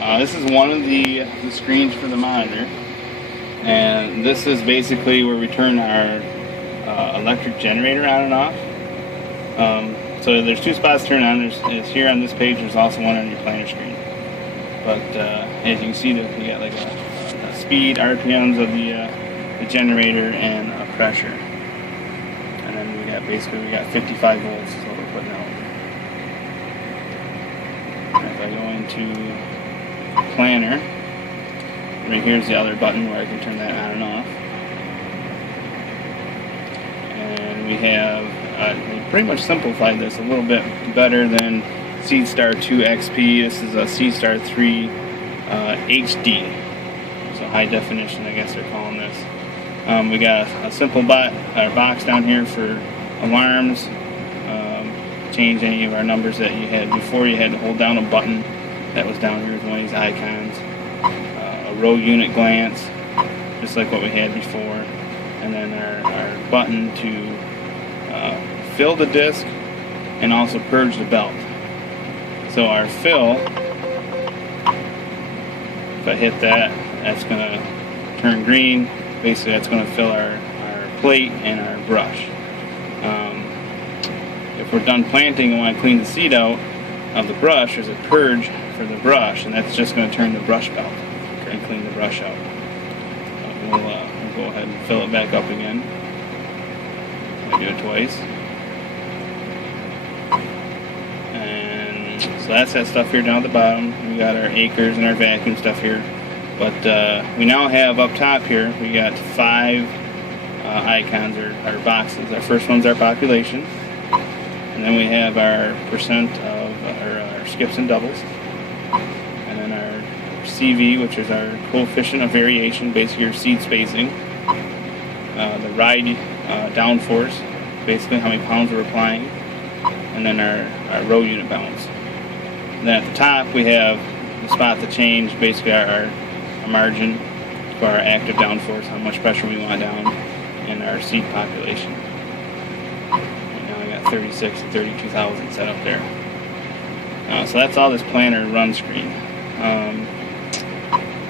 This is one of the screens for the monitor, and this is basically where we turn our electric generator on and off. So there's two spots to turn on. It's here on this page. There's also one on your planner screen. But as you can see, we got like a speed, RPMs of the generator, and a pressure. And then we got 55 volts is what we're putting out. And if I go into planner, right here's the other button where I can turn that on and off. And we have we pretty much simplified this a little bit better than Seedstar 2 XP. This is a Seedstar 3 HD, so high definition, I guess they're calling this. We got a simple box down here for alarms. Change any of our numbers that you had before. You had to hold down a button that was down here with one of these icons. A row unit glance, just like what we had before, and then our button to fill the disc and also purge the belt. So our fill, if I hit that, that's going to turn green. Basically that's going to fill our plate and our brush. If we're done planting and want to clean the seed out of the brush, there's a purge for the brush, and that's just going to turn the brush belt and clean the brush out. We'll go ahead and fill it back up again. I'll do it twice. And so that's that stuff here down at the bottom. We got our acres and our vacuum stuff here. But we now have up top here, we got 5 icons or boxes. Our first one's our population. And then we have our percent of our skips and doubles. And then our CV, which is our coefficient of variation, basically your seed spacing. The ride downforce, basically how many pounds we're applying. And then our row unit balance. And then at the top we have the spot to change, basically our margin for our active downforce, how much pressure we want down, and our seed population. And now I got 36 and 32,000 set up there. So that's all this planner run screen.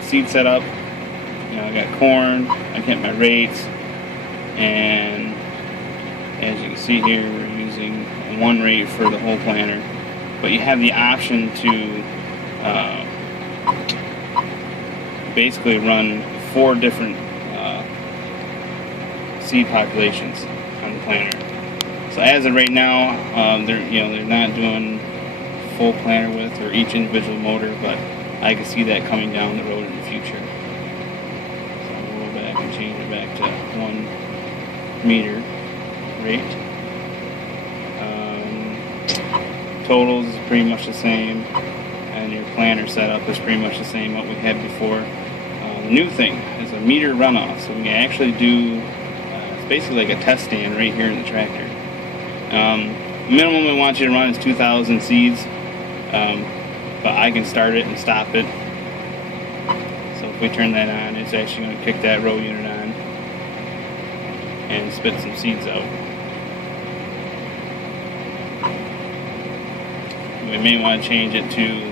Seed setup, I got corn, I get my rates, and as you can see here, we're using one rate for the whole planner, but you have the option to basically run 4 different seed populations on the planner. So as of right now, they're not doing full planner width or each individual motor, but I can see that coming down the road in the future. So I'll go back and change it back to 1 meter rate. Totals is pretty much the same, and your planner setup is pretty much the same what we had before. The new thing is a meter runoff, so we can actually do it's basically like a test stand right here in the tractor. Minimum we want you to run is 2,000 seeds, but I can start it and stop it. So if we turn that on, it's actually going to kick that row unit on and spit some seeds out. We may want to change it to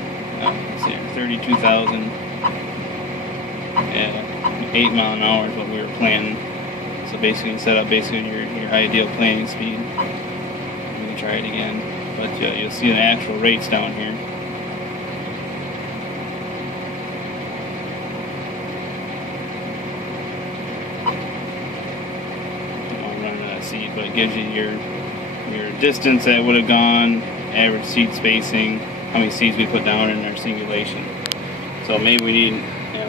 32,000 at 8 mile an hour is what we were planning. So basically set up your ideal planting speed. We can try it again, but you'll see the actual rates down here. I'll run that seed, but it gives you your distance that would have gone, average seed spacing, how many seeds we put down in our singulation. So maybe we need,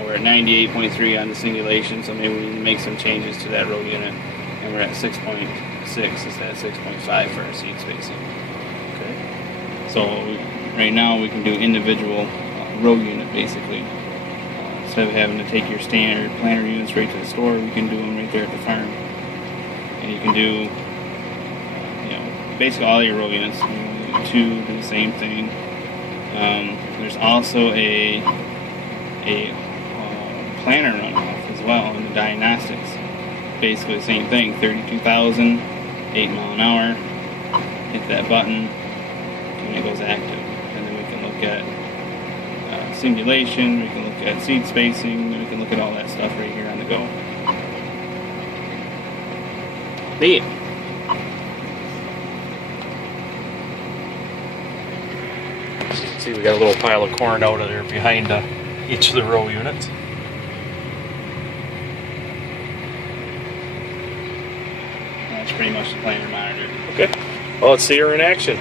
we're at 98.3 on the singulation, so maybe we need to make some changes to that row unit. And we're at 6.6 instead of 6.5 for our seed spacing. Okay. So right now we can do individual row unit basically. Instead of having to take your standard planter units right to the store, we can do them right there at the farm. And you can do, basically all your row units. 2 do the same thing. There's also a planner runoff as well in the diagnostics. Basically the same thing, 32,000, 8 mile an hour, hit that button, and it goes active. And then we can look at simulation, we can look at seed spacing, we can look at all that stuff right here on the go. Neat. As you can see, we got a little pile of corn out of there behind each of the row units. That's pretty much the planter monitor. Okay, well, let's see her in action.